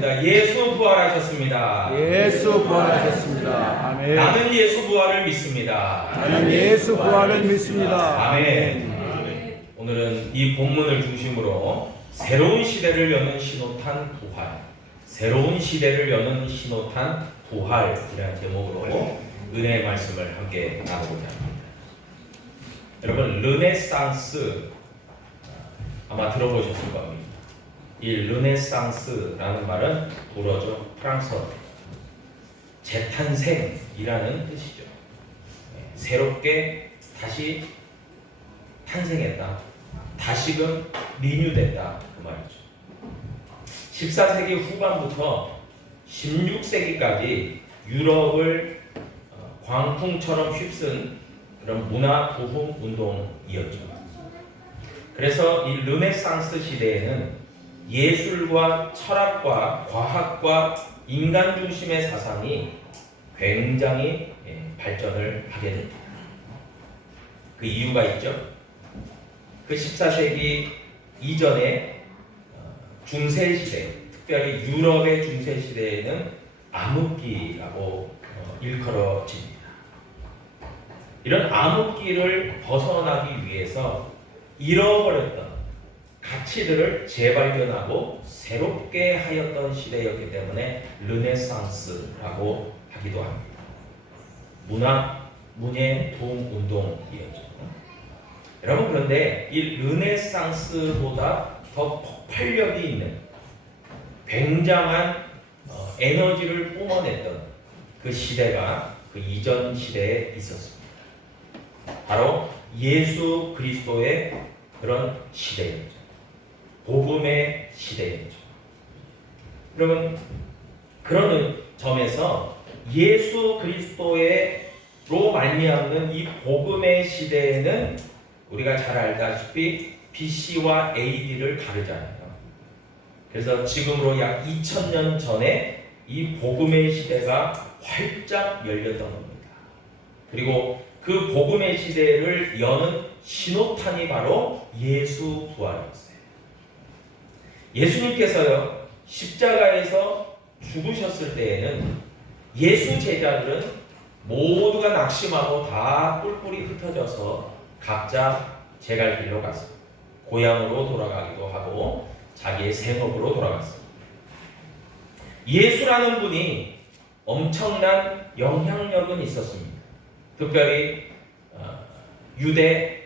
부활하셨습니다. 예수 부활하셨습니다. 예수 부활하셨습니다. 아멘. 나는 예수 부활을 믿습니다. 나는 예수 부활을 믿습니다. 아멘. 오늘은 이 본문을 중심으로 새로운 시대를 여는 신호탄 부활, 새로운 시대를 여는 신호탄 부활이라는 제목으로 은혜의 말씀을 함께 나누고자 합니다. 여러분, 르네상스 아마 들어보셨을 겁니다. 이 르네상스라는 말은 불어죠. 프랑스어 재탄생이라는 뜻이죠. 새롭게 다시 탄생했다, 다시금 리뉴됐다, 그 말이죠. 14세기 후반부터 16세기까지 유럽을 광풍처럼 휩쓴 그런 문화 부흥 운동이었죠. 그래서 이 르네상스 시대에는 예술과 철학과 과학과 인간 중심의 사상이 굉장히 발전을 하게 됩니다. 그 이유가 있죠. 그 14세기 이전에 중세 시대, 특별히 유럽의 중세 시대에는 암흑기라고 일컬어집니다. 이런 암흑기를 벗어나기 위해서 잃어버렸던 가치들을 재발견하고 새롭게 하였던 시대였기 때문에 르네상스라고 하기도 합니다. 문예 부흥 운동이었죠. 여러분, 그런데 이 르네상스보다 더 폭발력이 있는 굉장한 에너지를 뿜어냈던 그 시대가 그 이전 시대에 있었습니다. 바로 예수 그리스도의 그런 시대였죠. 복음의 시대였죠. 그러면 그런 점에서 예수 그리스도로 말미암는 이 복음의 시대에는 우리가 잘 알다시피 BC와 AD를 다르잖아요. 그래서 지금으로 약 2000년 전에 이 복음의 시대가 활짝 열렸던 겁니다. 그리고 그 복음의 시대를 여는 신호탄이 바로 예수 부활이었어요. 예수님께서요, 십자가에서 죽으셨을 때에는 예수 제자들은 모두가 낙심하고 다 뿔뿔이 흩어져서 각자 제 갈 길로 갔습니다. 고향으로 돌아가기도 하고 자기의 생업으로 돌아갔습니다. 예수라는 분이 엄청난 영향력은 있었습니다. 특별히 유대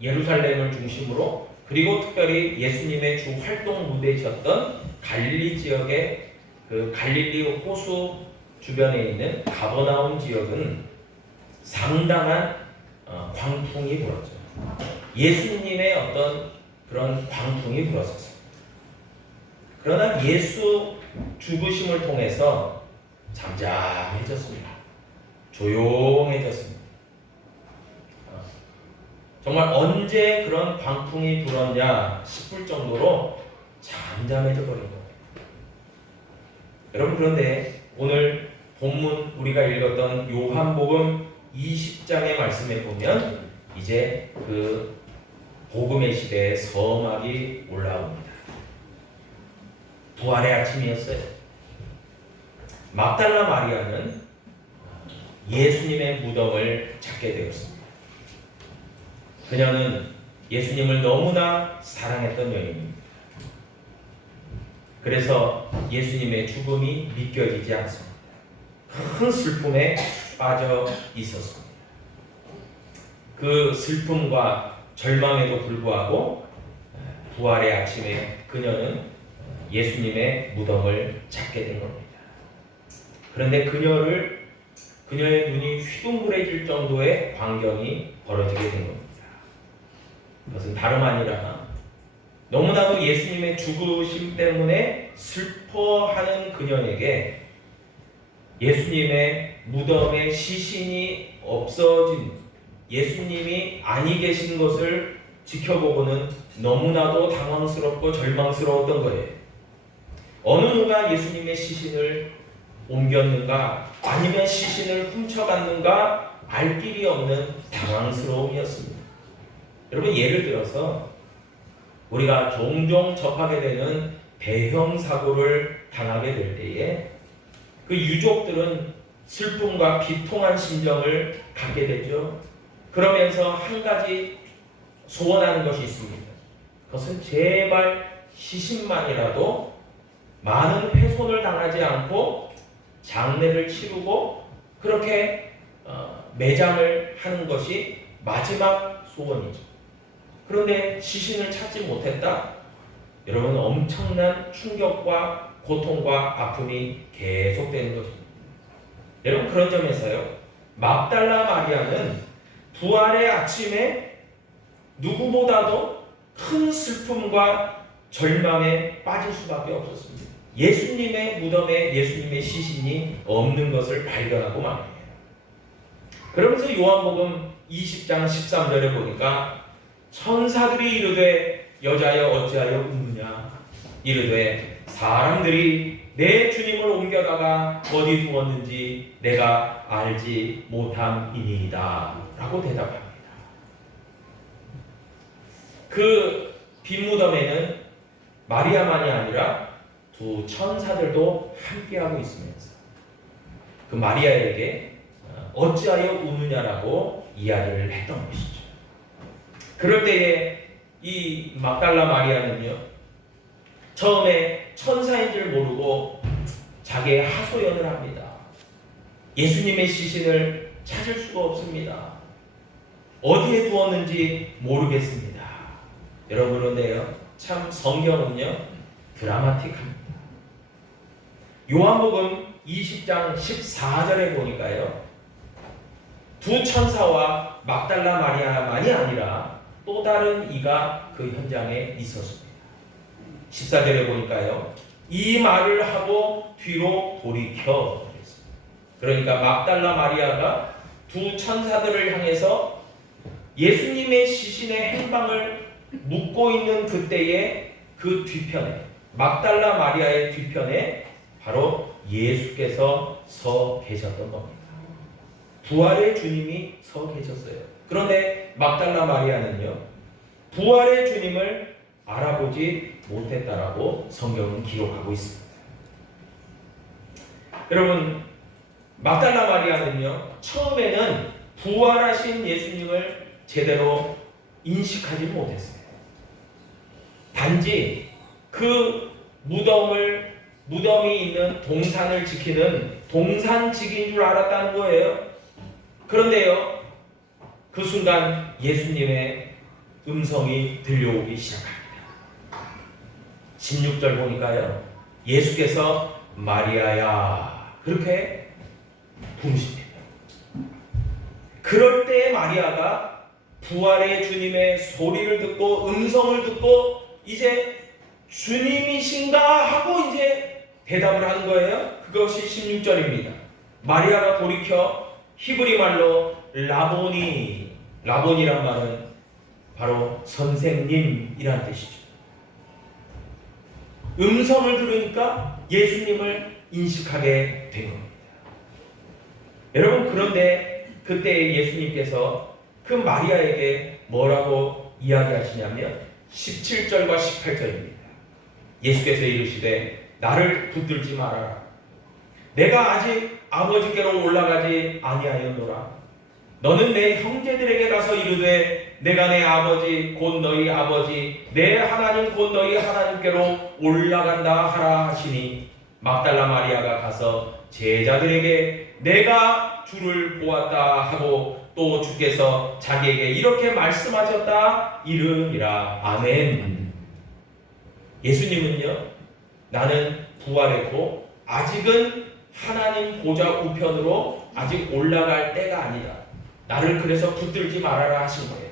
예루살렘을 중심으로, 그리고 특별히 예수님의 주 활동 무대이셨던 갈릴리 지역의 그 갈릴리 호수 주변에 있는 가버나움 지역은 상당한 광풍이 불었죠. 예수님의 어떤 그런 광풍이 불었었습니다. 그러나 예수 죽으심을 통해서 잠잠해졌습니다. 조용해졌습니다. 정말 언제 그런 광풍이 불었냐 싶을 정도로 잠잠해져 버린 거예요. 여러분, 그런데 오늘 본문 우리가 읽었던 요한복음 20장의 말씀에 보면 이제 그 복음의 시대에 서막이 올라옵니다. 부활의 아침이었어요. 막달라 마리아는 예수님의 무덤을 찾게 되었습니다. 그녀는 예수님을 너무나 사랑했던 여인입니다. 그래서 예수님의 죽음이 믿겨지지 않습니다. 큰 슬픔에 빠져 있었습니다. 그 슬픔과 절망에도 불구하고 부활의 아침에 그녀는 예수님의 무덤을 찾게 된 겁니다. 그런데 그녀의 눈이 휘둥그레질 정도의 광경이 벌어지게 된 겁니다. 그것은 다름 아니라 너무나도 예수님의 죽으심 때문에 슬퍼하는 그녀에게 예수님의 무덤에 시신이 없어진, 예수님이 아니 계신 것을 지켜보고는 너무나도 당황스럽고 절망스러웠던 거예요. 어느 누가 예수님의 시신을 옮겼는가, 아니면 시신을 훔쳐갔는가 알 길이 없는 당황스러움이었습니다. 여러분, 예를 들어서 우리가 종종 접하게 되는 대형 사고를 당하게 될 때에 그 유족들은 슬픔과 비통한 심정을 갖게 되죠. 그러면서 한 가지 소원하는 것이 있습니다. 그것은 제발 시신만이라도 많은 훼손을 당하지 않고 장례를 치르고 그렇게 매장을 하는 것이 마지막 소원이죠. 그런데 시신을 찾지 못했다? 여러분, 엄청난 충격과 고통과 아픔이 계속되는 것입니다. 여러분, 그런 점에서요, 막달라 마리아는 부활의 아침에 누구보다도 큰 슬픔과 절망에 빠질 수밖에 없었습니다. 예수님의 무덤에 예수님의 시신이 없는 것을 발견하고 말이에요. 그러면서 요한복음 20장 13절에 보니까 천사들이 이르되 여자여 어찌하여 웃느냐, 이르되 사람들이 내 주님을 옮겨다가 어디 두었는지 내가 알지 못함이니이다 라고 대답합니다. 그 빈 무덤에는 마리아만이 아니라 두 천사들도 함께하고 있으면서 그 마리아에게 어찌하여 우느냐라고 이야기를 했던 것이죠. 그럴 때에 이 막달라 마리아는요, 처음에 천사인 줄 모르고 자기의 하소연을 합니다. 예수님의 시신을 찾을 수가 없습니다. 어디에 두었는지 모르겠습니다. 여러분, 그런데요, 참 성경은요 드라마틱합니다. 요한복음 20장 14절에 보니까요, 두 천사와 막달라 마리아만이 아니라 또 다른 이가 그 현장에 있었습니다. 14절에 보니까요, 이 말을 하고 뒤로 돌이켜 그랬습니다. 그러니까 막달라 마리아가 두 천사들을 향해서 예수님의 시신의 행방을 묻고 있는 그때의 그 뒤편에, 막달라 마리아의 뒤편에 바로 예수께서 서 계셨던 겁니다. 부활의 주님이 서 계셨어요. 그런데 막달라 마리아는요, 부활의 주님을 알아보지 못했다라고 성경은 기록하고 있습니다. 여러분, 막달라 마리아는요, 처음에는 부활하신 예수님을 제대로 인식하지 못했어요. 단지 그 무덤이 있는 동산을 지키는 동산직인 줄 알았다는 거예요. 그런데요, 그 순간 예수님의 음성이 들려오기 시작합니다. 16절 보니까요, 예수께서 마리아야 그렇게 부르십니다. 그럴 때 마리아가 부활의 주님의 소리를 듣고 음성을 듣고 이제 주님이신가 하고 이제 대답을 하는 거예요. 그것이 16절입니다. 마리아가 돌이켜 히브리 말로 라보니란 말은 바로 선생님이란 뜻이죠. 음성을 들으니까 예수님을 인식하게 된 겁니다. 여러분, 그런데 그때 예수님께서 그 마리아에게 뭐라고 이야기하시냐면 17절과 18절입니다. 예수께서 이르시되 나를 붙들지 말아라. 내가 아직 아버지께로 올라가지 아니하였노라. 너는 내 형제들에게 가서 이르되 내가 내 아버지 곧 너희 아버지 내 하나님 곧 너희 하나님께로 올라간다 하라 하시니 막달라 마리아가 가서 제자들에게 내가 주를 보았다 하고 또 주께서 자기에게 이렇게 말씀하셨다 이르니라. 아멘. 예수님은요, 나는 부활했고 아직은 하나님 보좌 우편으로 아직 올라갈 때가 아니다. 나를 그래서 붙들지 말아라 하신 거예요.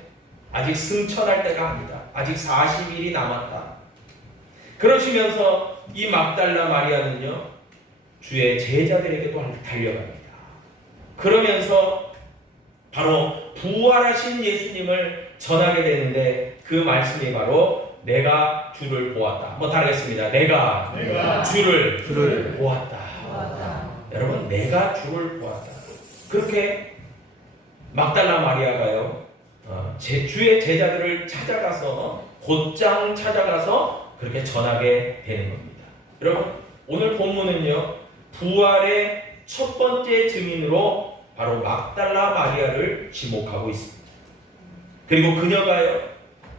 아직 승천할 때가 아니다. 아직 40일이 남았다. 그러시면서 이 막달라 마리아는요, 주의 제자들에게도 달려갑니다. 그러면서 바로 부활하신 예수님을 전하게 되는데 그 말씀이 바로 내가 주를 보았다. 한번 다르겠습니다. 내가 주를 보았다. 여러분, 내가 주를 보았다. 그렇게 막달라 마리아가요, 주의 제자들을 찾아가서 곧장 찾아가서 그렇게 전하게 되는 겁니다. 여러분, 오늘 본문은요, 부활의 첫 번째 증인으로 바로 막달라 마리아를 지목하고 있습니다. 그리고 그녀가요,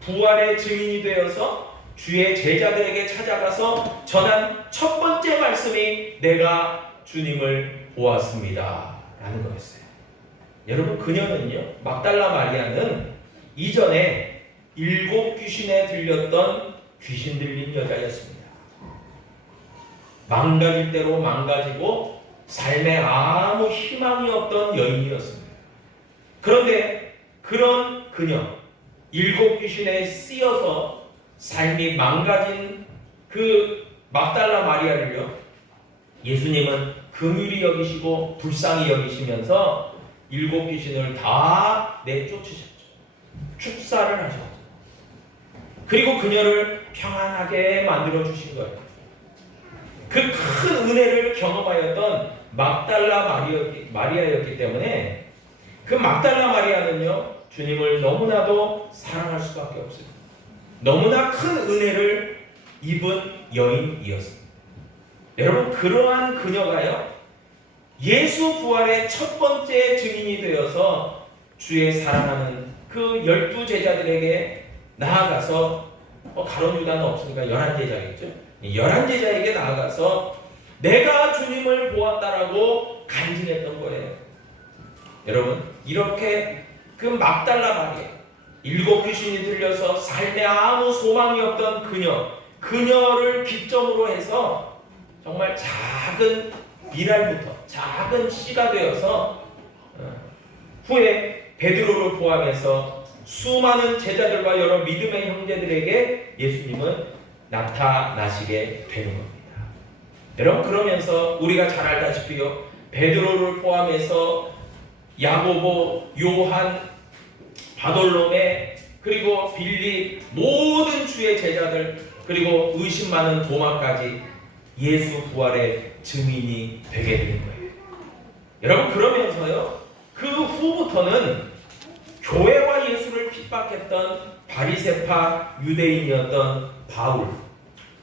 부활의 증인이 되어서 주의 제자들에게 찾아가서 전한 첫 번째 말씀이 내가 주님을 보았습니다 라는 거였어요. 여러분, 그녀는요, 막달라 마리아는 이전에 7 귀신에 들렸던 귀신 들린 여자였습니다. 망가질 대로 망가지고 삶에 아무 희망이 없던 여인이었습니다. 그런데 그런 그녀, 7 귀신에 쓰여서 삶이 망가진 그 막달라 마리아를요, 예수님은 긍휼히 여기시고 불쌍히 여기시면서 7 귀신을 다 내쫓으셨죠. 축사를 하셨죠. 그리고 그녀를 평안하게 만들어 주신 거예요. 그 큰 은혜를 경험하였던 막달라 마리아였기 때문에 그 막달라 마리아는요, 주님을 너무나도 사랑할 수밖에 없습니다. 너무나 큰 은혜를 입은 여인이었습니다. 여러분, 그러한 그녀가요, 예수 부활의 첫 번째 증인이 되어서 주의 사랑하는 그 12 제자들에게 나아가서, 가론 유다는 없으니까 11제자겠죠. 11제자에게 나아가서 내가 주님을 보았다라고 간증했던 거예요. 여러분, 이렇게 그 막달라 마리아, 7 귀신이 들려서 삶에 아무 소망이 없던 그녀를 기점으로 해서 정말 작은 미랄부터 작은 씨가 되어서 후에 베드로를 포함해서 수많은 제자들과 여러 믿음의 형제들에게 예수님은 나타나시게 되는 겁니다. 여러분, 그러면서 우리가 잘 알다시피요, 베드로를 포함해서 야고보, 요한, 바돌로메, 그리고 빌립, 모든 주의 제자들, 그리고 의심 많은 도마까지 예수 부활의 증인이 되게 되는 거예요. 여러분, 그러면서요, 그 후부터는 교회와 예수를 핍박했던 바리새파 유대인이었던 바울,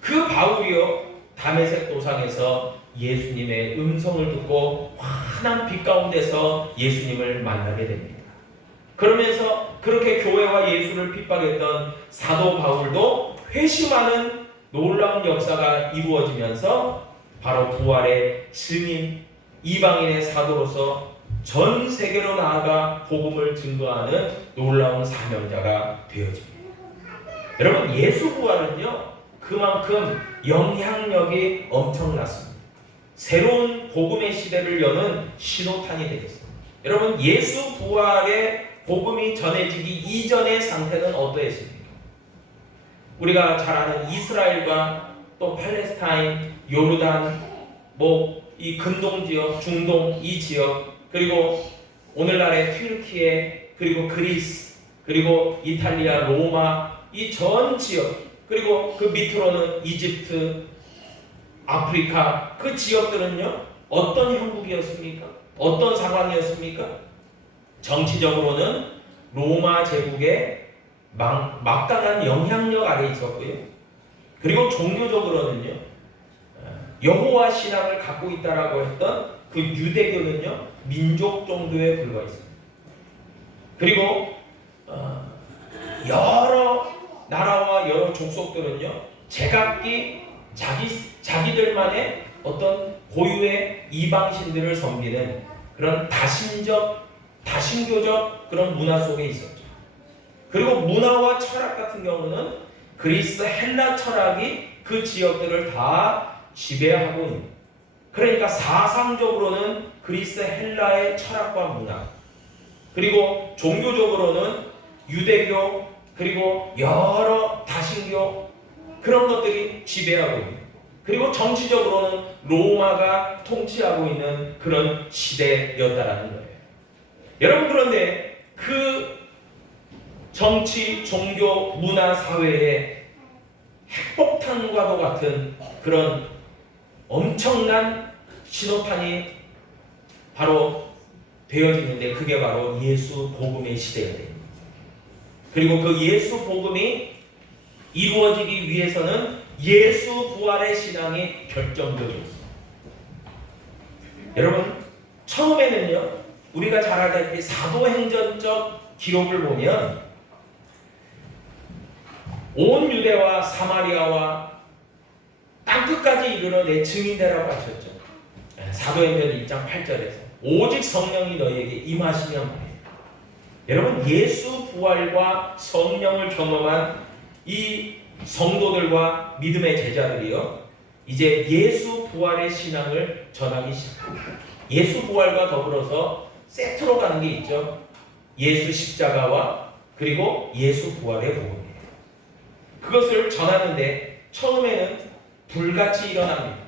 그 바울이요, 다메섹 도상에서 예수님의 음성을 듣고 환한 빛 가운데서 예수님을 만나게 됩니다. 그러면서 그렇게 교회와 예수를 핍박했던 사도 바울도 회심하는 놀라운 역사가 이루어지면서 바로 부활의 증인, 이방인의 사도로서 전 세계로 나아가 복음을 증거하는 놀라운 사명자가 되어집니다. 여러분, 예수 부활은요, 그만큼 영향력이 엄청났습니다. 새로운 복음의 시대를 여는 신호탄이 되겠습니다. 여러분, 예수 부활의 복음이 전해지기 이전의 상태는 어떠했습니까? 우리가 잘 아는 이스라엘과 또 팔레스타인, 요르단, 이 근동 지역, 중동 이 지역, 그리고 오늘날의 튀르키예, 그리고 그리스, 그리고 이탈리아, 로마 이 전 지역, 그리고 그 밑으로는 이집트, 아프리카 그 지역들은요, 어떤 형국이었습니까? 어떤 상황이었습니까? 정치적으로는 로마 제국의 막강한 영향력 아래 있었고요. 그리고 종교적으로는요, 여호와 신앙을 갖고 있다라고 했던 그 유대교는요, 민족 정도에 불과했습니다. 그리고 여러 나라와 여러 족속들은요, 제각기 자기들만의 어떤 고유의 이방신들을 섬기는 그런 다신교적 그런 문화 속에 있었죠. 그리고 문화와 철학 같은 경우는 그리스 헬라 철학이 그 지역들을 다 지배하고 있는, 그러니까 사상적으로는 그리스 헬라의 철학과 문화, 그리고 종교적으로는 유대교, 그리고 여러 다신교 그런 것들이 지배하고 있는, 그리고 정치적으로는 로마가 통치하고 있는 그런 시대였다라는 거예요. 여러분, 그런데 그 정치, 종교, 문화, 사회에 핵폭탄과도 같은 그런 엄청난 신호탄이 바로 되어지는데, 그게 바로 예수 복음의 시대가 됩니다. 그리고 그 예수 복음이 이루어지기 위해서는 예수 부활의 신앙이 결정적이었어요. 여러분, 처음에는요, 우리가 잘 알다시피 사도행전적 기록을 보면 온 유대와 사마리아와 땅끝까지 이르러 내 증인되라고 하셨죠. 사도행전 1장 8절에서 오직 성령이 너희에게 임하시면 말이에요. 여러분, 예수 부활과 성령을 경험한 이 성도들과 믿음의 제자들이요, 이제 예수 부활의 신앙을 전하기 시작합니다. 예수 부활과 더불어서 세트로 가는 게 있죠. 예수 십자가와 그리고 예수 부활의 복음이에요. 그것을 전하는데 처음에는 불같이 일어납니다.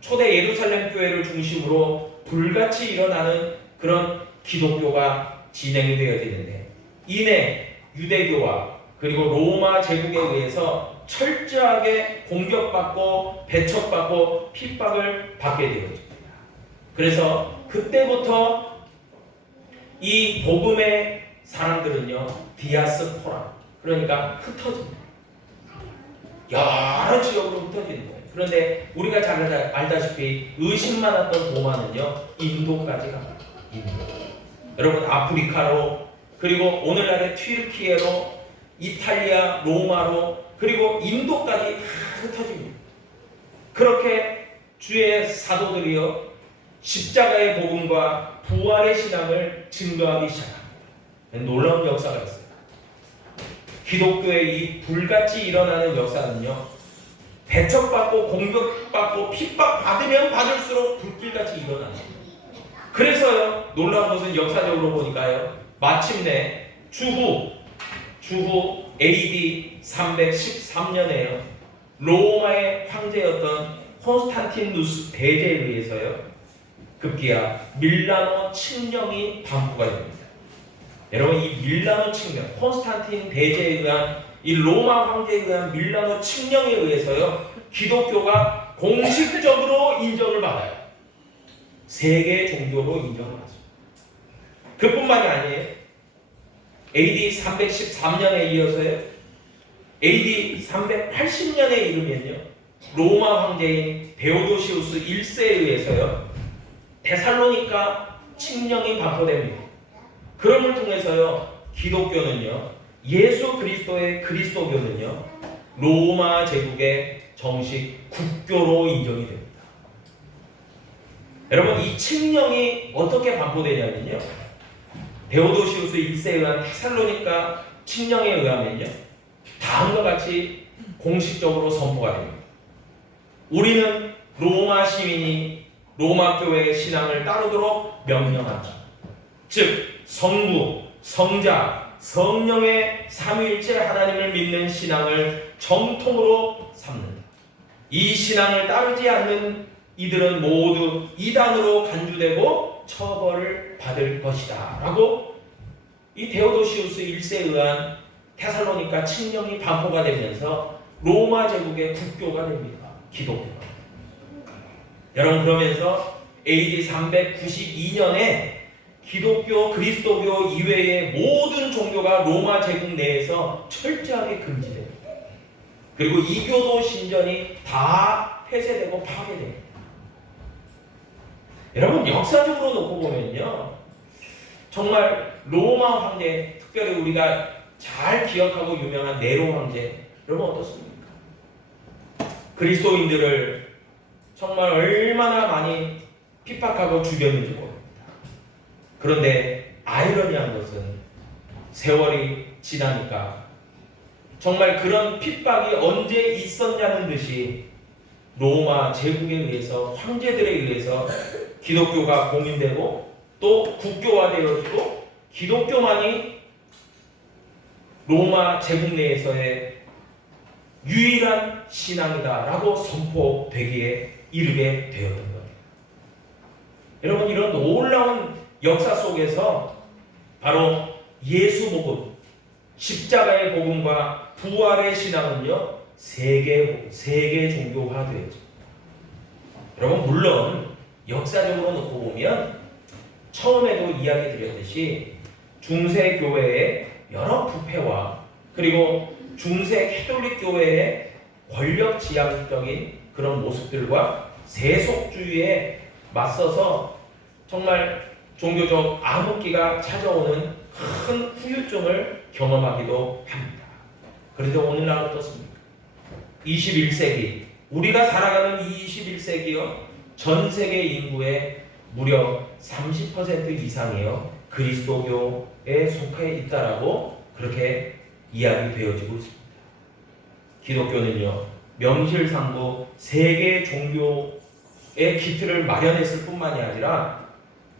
초대 예루살렘 교회를 중심으로 불같이 일어나는 그런 기독교가 진행이 되어지는데, 이내 유대교와 그리고 로마 제국에 의해서 철저하게 공격받고 배척받고 핍박을 받게 되어집니다. 그래서 그때부터 이 복음의 사람들은요, 디아스포라, 그러니까 흩어집니다. 여러 지역으로 흩어지는 거예요. 그런데 우리가 잘 알다시피 의심 많았던 로마는요, 인도까지 갑니다. 인도. 여러분, 아프리카로, 그리고 오늘날의 튀르키예로, 이탈리아, 로마로, 그리고 인도까지 다 흩어집니다. 그렇게 주의 사도들이요, 십자가의 복음과 부활의 신앙을 증거하기 시작합니다. 놀라운 역사가 있어요. 기독교의 이 불같이 일어나는 역사는요, 배척받고 공격받고 핍박받으면 받을수록 불길같이 일어납니다. 그래서요, 놀라운 것은 역사적으로 보니까요, 마침내 주후 AD 313년에요, 로마의 황제였던 콘스탄티누스 대제에 의해서요, 급기야 밀라노 칙령이 반포가 됩니다. 여러분, 이 밀라노 칙령, 콘스탄틴 대제에 의한 이 로마 황제에 의한 밀라노 칙령에 의해서요, 기독교가 공식적으로 인정을 받아요. 세계 종교로 인정을 받습니다. 그뿐만이 아니에요. AD 313년에 이어서요, AD 380년에 이르면요, 로마 황제인 데오도시우스 1세에 의해서요, 데살로니가 칙령이 반포됩니다. 그럼을 통해서요, 기독교는요, 예수 그리스도의 그리스도교는요, 로마 제국의 정식 국교로 인정이 됩니다. 여러분, 이 칙령이 어떻게 반포되냐면요, 데오도시우스 1세에 의한 데살로니가 칙령에 의하면요, 다음과 같이 공식적으로 선포가 됩니다. 우리는 로마 시민이 로마 교회의 신앙을 따르도록 명령한다. 즉, 성부, 성자, 성령의 삼위일체 하나님을 믿는 신앙을 정통으로 삼는다. 이 신앙을 따르지 않는 이들은 모두 이단으로 간주되고 처벌을 받을 것이다 라고 이 데오도시우스 1세에 의한 테살로니가 칙령이 반포가 되면서 로마 제국의 국교가 됩니다. 기독교가. 여러분, 그러면서 AD 392년에 기독교, 그리스도교 이외의 모든 종교가 로마 제국 내에서 철저하게 금지됩니다. 그리고 이교도 신전이 다 폐쇄되고 파괴됩니다. 여러분, 역사적으로 놓고 보면요, 정말 로마 황제, 특별히 우리가 잘 기억하고 유명한 네로 황제, 여러분 어떻습니까? 그리스도인들을 정말 얼마나 많이 핍박하고 죽였는지 모릅니다. 그런데 아이러니한 것은 세월이 지나니까 정말 그런 핍박이 언제 있었냐는 듯이 로마 제국에 의해서, 황제들에 의해서 기독교가 공인되고 또 국교화되어지고 기독교만이 로마 제국 내에서의 유일한 신앙이다라고 선포되기에 이르게 되었던 거예요. 여러분, 이런 놀라운 역사 속에서 바로 예수 복음, 십자가의 복음과 부활의 신앙은요, 세계 종교화되었죠. 여러분, 물론 역사적으로 놓고 보면 처음에도 이야기 드렸듯이 중세 교회의 여러 부패와 그리고 중세 캐톨릭 교회의 권력지향적인 그런 모습들과 세속주의에 맞서서 정말 종교적 암흑기가 찾아오는 큰 후유증을 경험하기도 합니다. 그런데 오늘날 어떻습니까? 21세기 우리가 살아가는 이 21세기요 전 세계 인구의 무려 30% 이상이요 그리스도교에 속해 있다라고 그렇게 이야기되어지고 있습니다. 기독교는요 명실상부 세계 종교의 기틀을 마련했을 뿐만이 아니라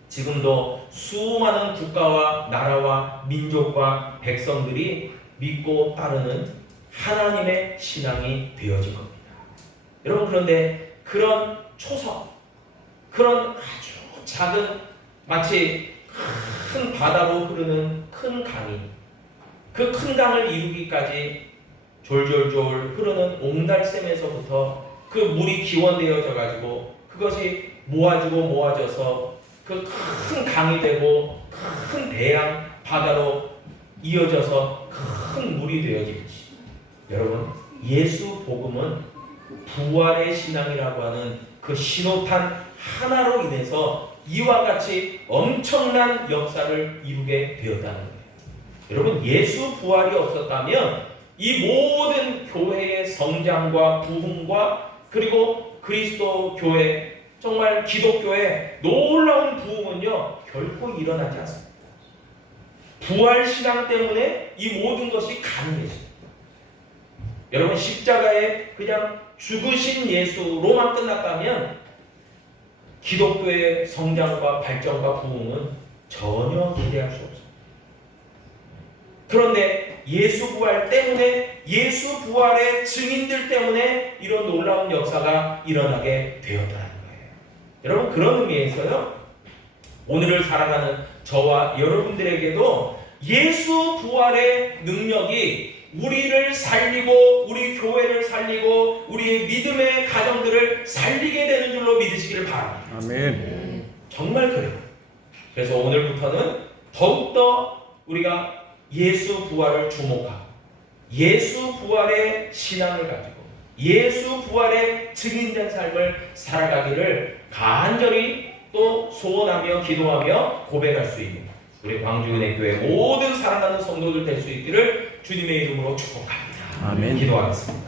지금도 수많은 국가와 나라와 민족과 백성들이 믿고 따르는 하나님의 신앙이 되어진 겁니다. 여러분 그런데 그런 초석, 그런 아주 작은 마치 큰 바다로 흐르는 큰 강이 그 큰 강을 이루기까지 졸졸졸 흐르는 옹달샘에서부터 그 물이 기원되어져 가지고 그것이 모아져서 그 큰 강이 되고 큰 대양 바다로 이어져서 큰 물이 되어지듯이 여러분 예수 복음은 부활의 신앙이라고 하는 그 신호탄 하나로 인해서 이와 같이 엄청난 역사를 이루게 되었다는 거예요. 여러분 예수 부활이 없었다면 이 모든 교회의 성장과 부흥과 그리고 그리스도 교회 정말 기독교의 놀라운 부흥은요 결코 일어나지 않습니다. 부활 신앙 때문에 이 모든 것이 가능해집니다. 여러분 십자가에 그냥 죽으신 예수로만 끝났다면 기독교의 성장과 발전과 부흥은 전혀 기대할 수 없습니다. 그런데 예수 부활 때문에 예수 부활의 증인들 때문에 이런 놀라운 역사가 일어나게 되었다는 거예요. 여러분 그런 의미에서요 오늘을 살아가는 저와 여러분들에게도 예수 부활의 능력이 우리를 살리고 우리 교회를 살리고 우리의 믿음의 가정들을 살리게 되는 줄로 믿으시기를 바랍니다. 아멘. 정말 그래요. 그래서 오늘부터는 더욱더 우리가 예수 부활을 주목하고 예수 부활의 신앙을 가지고 예수 부활의 증인된 삶을 살아가기를 간절히 또 소원하며 기도하며 고백할 수 있는 우리 광주은혜교회 모든 사랑하는 성도들 될 수 있기를 주님의 이름으로 축복합니다. 아멘. 기도하겠습니다.